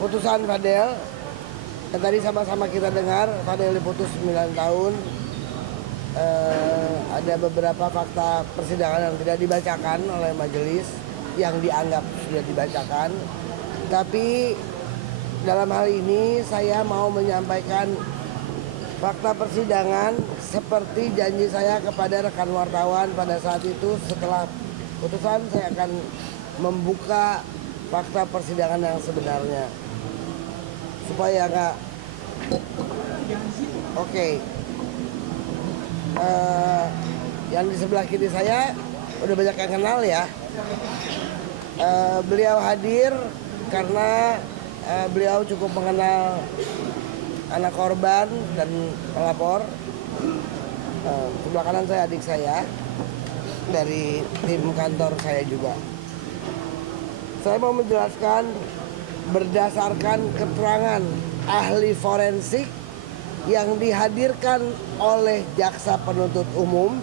putusan Fadel yang tadi sama-sama kita dengar. Fadel diputus 9 tahun. Ada beberapa fakta persidangan yang tidak dibacakan oleh majelis yang dianggap sudah dibacakan. Tapi dalam hal ini saya mau menyampaikan fakta persidangan seperti janji saya kepada rekan wartawan pada saat itu. Setelah putusan saya akan membuka fakta persidangan yang sebenarnya supaya nggak oke. Yang di sebelah kiri saya udah banyak yang kenal ya. Beliau hadir karena beliau cukup mengenal anak korban dan pelapor. Sebelah kanan saya adik saya dari tim kantor saya juga. Saya mau menjelaskan berdasarkan keterangan ahli forensik yang dihadirkan oleh jaksa penuntut umum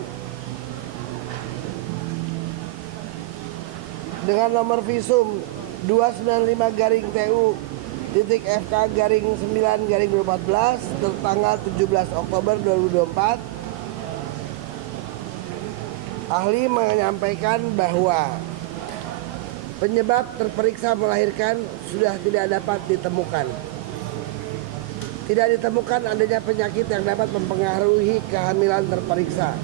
dengan nomor visum 295-TU.FK-9-2014 tertanggal 17 Oktober 2024. Ahli menyampaikan bahwa penyebab terperiksa melahirkan sudah tidak dapat ditemukan. Tidak ditemukan adanya penyakit yang dapat mempengaruhi kehamilan terperiksa.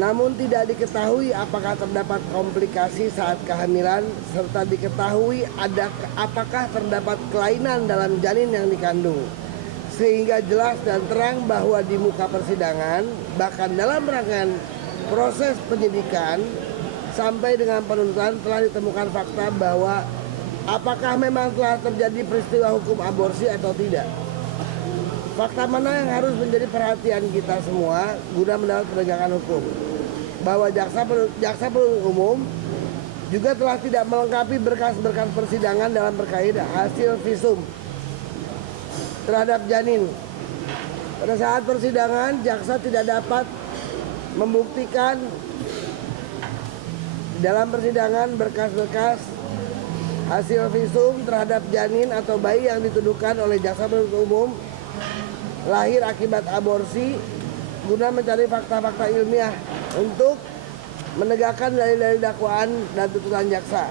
Namun tidak diketahui apakah terdapat komplikasi saat kehamilan serta diketahui apakah terdapat kelainan dalam janin yang dikandung. Sehingga jelas dan terang bahwa di muka persidangan bahkan dalam rangkaian proses penyidikan sampai dengan penuntutan telah ditemukan fakta bahwa apakah memang telah terjadi peristiwa hukum aborsi atau tidak. Fakta mana yang harus menjadi perhatian kita semua guna mendapat penegakan hukum? Bahwa jaksa penuntut umum juga telah tidak melengkapi berkas-berkas persidangan dalam berkait hasil visum terhadap janin. Pada saat persidangan, jaksa tidak dapat membuktikan dalam persidangan berkas-berkas hasil visum terhadap janin atau bayi yang dituduhkan oleh jaksa penuntut umum lahir akibat aborsi guna mencari fakta-fakta ilmiah untuk menegakkan dalil-dalil dakwaan dan tuntutan jaksa.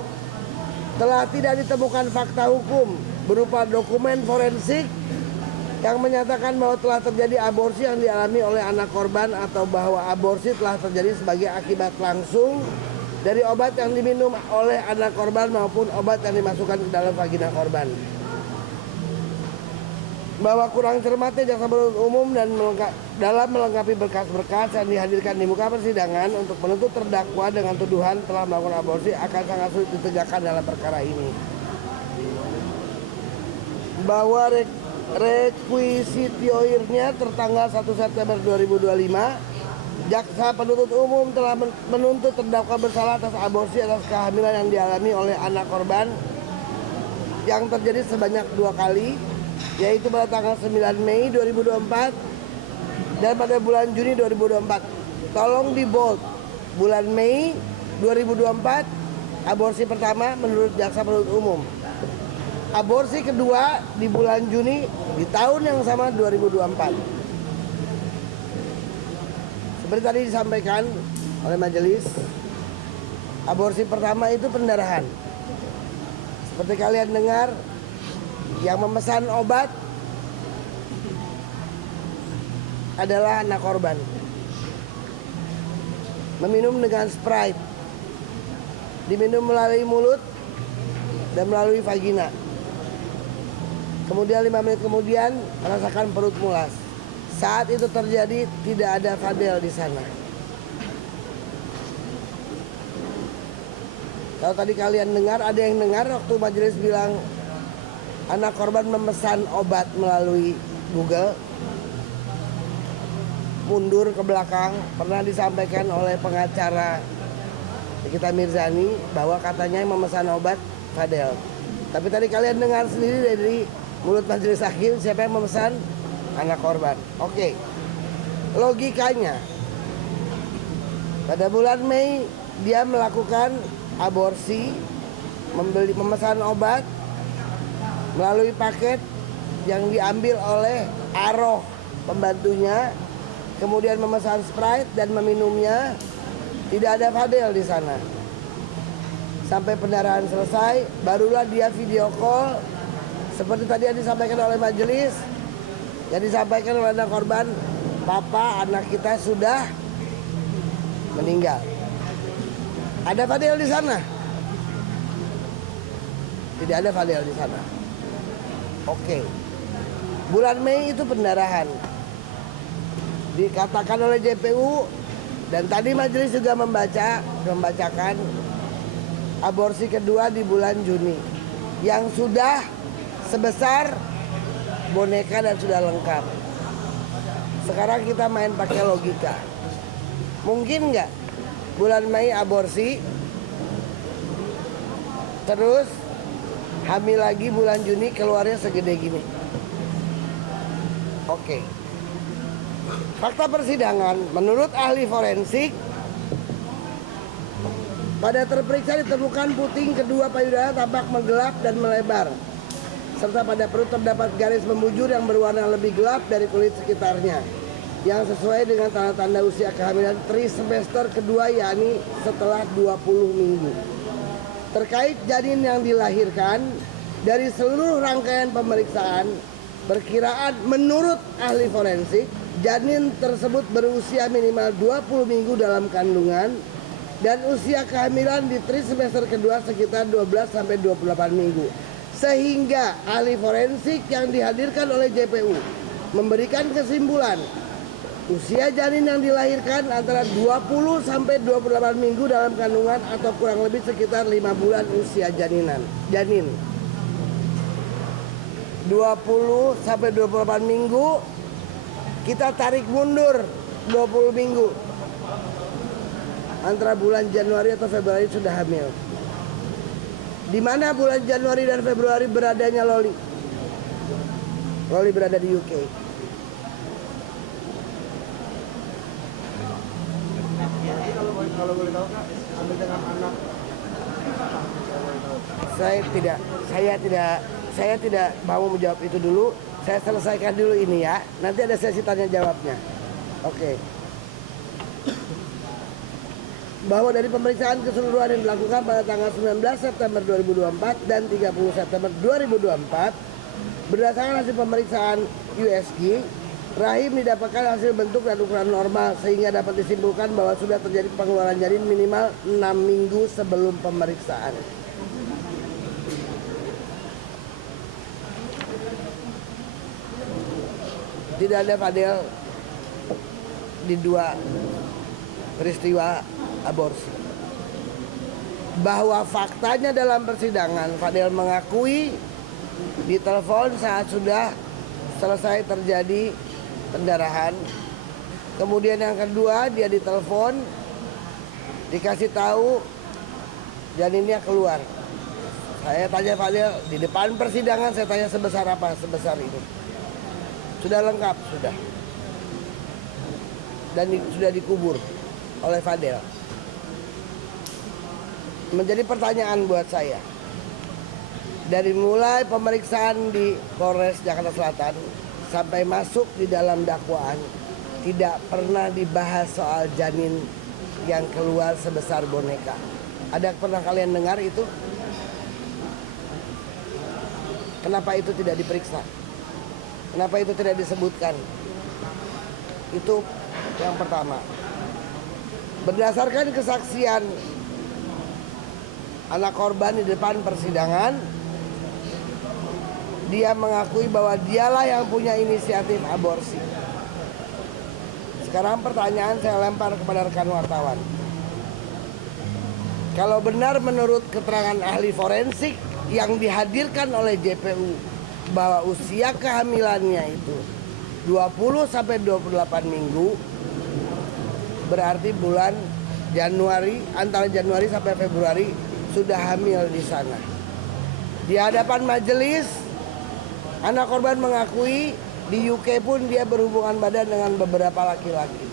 Telah tidak ditemukan fakta hukum berupa dokumen forensik yang menyatakan bahwa telah terjadi aborsi yang dialami oleh anak korban atau bahwa aborsi telah terjadi sebagai akibat langsung dari obat yang diminum oleh anak korban maupun obat yang dimasukkan ke dalam vagina korban. Bahwa kurang cermatnya jaksa penuntut umum dalam melengkapi berkas-berkas yang dihadirkan di muka persidangan untuk menuntut terdakwa dengan tuduhan telah melakukan aborsi akan sangat sulit ditegakkan dalam perkara ini. Bahwa requisitioirnya tertanggal 1 September 2025, jaksa penuntut umum telah menuntut terdakwa bersalah atas aborsi atas kehamilan yang dialami oleh anak korban yang terjadi sebanyak 2 kali, yaitu pada tanggal 9 Mei 2024 dan pada bulan Juni 2024. Tolong di bold, bulan Mei 2024 aborsi pertama menurut jaksa penuntut umum. Aborsi kedua di bulan Juni di tahun yang sama 2024. Seperti tadi disampaikan oleh majelis, aborsi pertama itu pendarahan. Seperti kalian dengar, yang memesan obat adalah anak korban. Meminum dengan Sprite, diminum melalui mulut dan melalui vagina. Kemudian 5 menit kemudian merasakan perut mulas. Saat itu terjadi tidak ada Fadel di sana. Kalau tadi kalian dengar, ada yang dengar waktu majelis bilang anak korban memesan obat melalui Google, mundur ke belakang, pernah disampaikan oleh pengacara Nikita Mirzani bahwa katanya yang memesan obat Fadel. Tapi tadi kalian dengar sendiri dari mulut majelis hakim siapa yang memesan? Anak korban. Oke. Logikanya pada bulan Mei dia melakukan aborsi, memesan obat, melalui paket yang diambil oleh Aroh pembantunya, kemudian memesan Sprite dan meminumnya. Tidak ada Fadel di sana. Sampai pendarahan selesai, barulah dia video call seperti tadi yang disampaikan oleh majelis, yang disampaikan oleh anak korban, papa anak kita sudah meninggal. Ada Fadel di sana? Tidak ada Fadel di sana. Oke. Bulan Mei itu pendarahan. Dikatakan oleh JPU dan tadi majelis juga membacakan aborsi kedua di bulan Juni yang sudah sebesar boneka dan sudah lengkap. Sekarang kita main pakai logika. Mungkin nggak bulan Mei aborsi, terus hamil lagi bulan Juni keluarnya segede gini? Oke. Fakta persidangan, menurut ahli forensik, pada terperiksa ditemukan puting kedua payudara tampak menggelap dan melebar, serta pada perut terdapat garis membujur yang berwarna lebih gelap dari kulit sekitarnya, yang sesuai dengan tanda-tanda usia kehamilan trimester kedua, yakni setelah 20 minggu. Terkait janin yang dilahirkan, dari seluruh rangkaian pemeriksaan, perkiraan menurut ahli forensik, janin tersebut berusia minimal 20 minggu dalam kandungan dan usia kehamilan di trimester kedua sekitar 12-28 minggu. Sehingga ahli forensik yang dihadirkan oleh JPU memberikan kesimpulan usia janin yang dilahirkan antara 20-28 minggu dalam kandungan atau kurang lebih sekitar 5 bulan usia janin. 20-28 minggu, kita tarik mundur 20 minggu. Antara bulan Januari atau Februari sudah hamil. Di mana bulan Januari dan Februari beradanya Loli? Loli berada di UK. Kalau boleh tahu Kak, sambil dengan anak. Saya tidak mau menjawab itu dulu. Saya selesaikan dulu ini ya. Nanti ada sesi tanya jawabnya. Oke. Bahwa dari pemeriksaan keseluruhan yang dilakukan pada tanggal 19 September 2024 dan 30 September 2024, berdasarkan hasil pemeriksaan USG, rahim didapatkan hasil bentuk dan ukuran normal sehingga dapat disimpulkan bahwa sudah terjadi pengeluaran janin minimal 6 minggu sebelum pemeriksaan. Tidak ada Fadel di dua peristiwa aborsi. Bahwa faktanya dalam persidangan, Fadel mengakui di telepon saat sudah selesai terjadi pendarahan. Kemudian yang kedua, dia ditelepon, dikasih tahu janinnya keluar. Saya tanya Fadel di depan persidangan, saya tanya sebesar apa? Sebesar ini. Sudah lengkap, sudah. Dan sudah dikubur oleh Fadel. Menjadi pertanyaan buat saya. Dari mulai pemeriksaan di Polres Jakarta Selatan sampai masuk di dalam dakwaan, tidak pernah dibahas soal janin yang keluar sebesar boneka. Ada pernah kalian dengar itu? Kenapa itu tidak diperiksa? Kenapa itu tidak disebutkan? Itu yang pertama. Berdasarkan kesaksian anak korban di depan persidangan, dia mengakui bahwa dialah yang punya inisiatif aborsi. Sekarang pertanyaan saya lempar kepada rekan wartawan. Kalau benar menurut keterangan ahli forensik yang dihadirkan oleh JPU bahwa usia kehamilannya itu 20-28 minggu, berarti bulan Januari, antara Januari sampai Februari sudah hamil di sana. Di hadapan majelis, anak korban mengakui di UK pun dia berhubungan badan dengan beberapa laki-laki.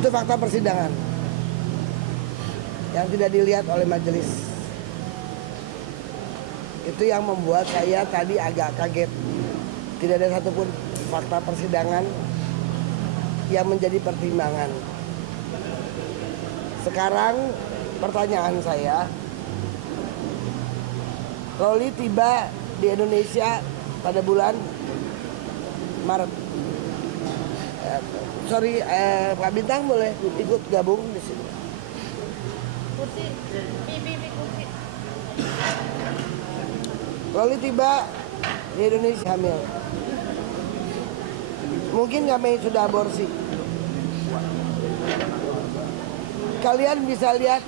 Itu fakta persidangan yang tidak dilihat oleh majelis. Itu yang membuat saya tadi agak kaget. Tidak ada satupun fakta persidangan yang menjadi pertimbangan. Sekarang pertanyaan saya, Loli tiba di Indonesia pada bulan Maret. Pak Bintang boleh ikut gabung di sini. Kursi, kursi. Loli tiba di Indonesia hamil. Mungkin kami sudah aborsi. Kalian bisa lihat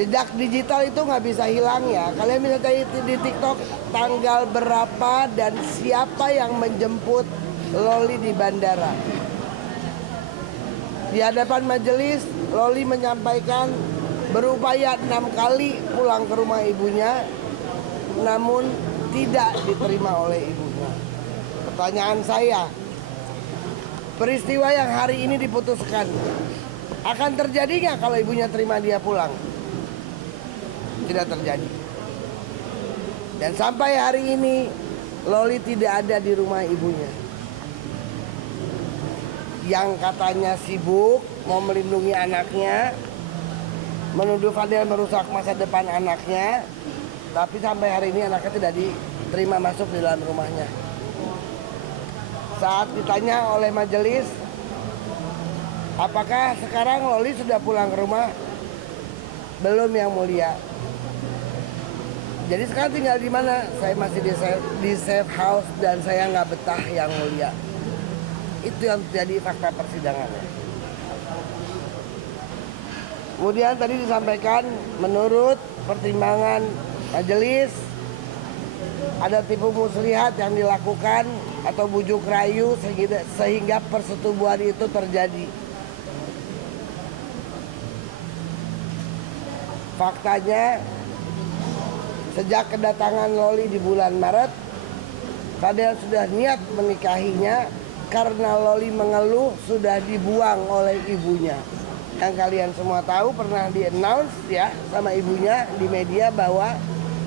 jejak digital itu nggak bisa hilang ya. Kalian bisa cari di TikTok tanggal berapa dan siapa yang menjemput Loli di bandara. Di hadapan majelis, Loli menyampaikan berupaya 6 kali pulang ke rumah ibunya, namun tidak diterima oleh ibunya. Pertanyaan saya, peristiwa yang hari ini diputuskan akan terjadi nggak kalau ibunya terima dia pulang? Tidak terjadi. Dan sampai hari ini Loli tidak ada di rumah ibunya. Yang katanya sibuk mau melindungi anaknya, menuduh Fadel merusak masa depan anaknya, tapi sampai hari ini anaknya tidak diterima masuk di dalam rumahnya. Saat ditanya oleh majelis, apakah sekarang Loli sudah pulang ke rumah? Belum, Yang Mulia. Jadi sekarang tinggal di mana? Saya masih di safe house dan saya nggak betah, Yang Mulia. Itu yang terjadi fakta persidangan. Kemudian tadi disampaikan menurut pertimbangan majelis ada tipu muslihat yang dilakukan atau bujuk rayu sehingga persetubuhan itu terjadi. Faktanya sejak kedatangan Loli di bulan Maret, Fadel sudah niat menikahinya karena Loli mengeluh sudah dibuang oleh ibunya. Yang kalian semua tahu pernah di-announce ya sama ibunya di media bahwa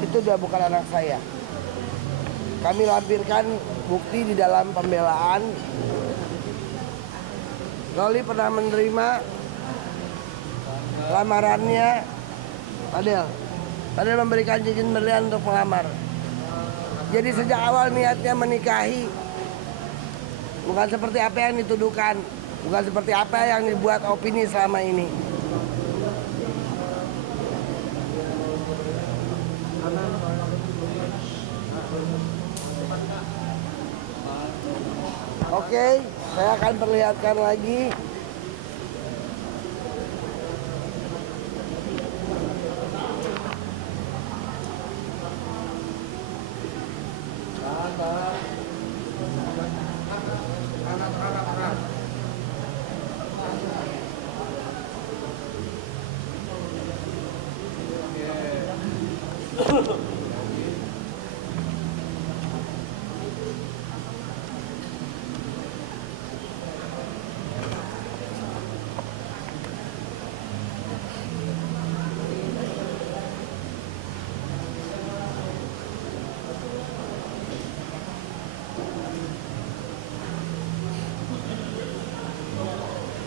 itu udah bukan anak saya. Kami lampirkan bukti di dalam pembelaan. Loli pernah menerima lamarannya Fadel. Fadel memberikan cincin berlian untuk melamar. Jadi sejak awal niatnya menikahi, bukan seperti apa yang dituduhkan, bukan seperti apa yang dibuat opini selama ini. Oke, saya akan perlihatkan lagi.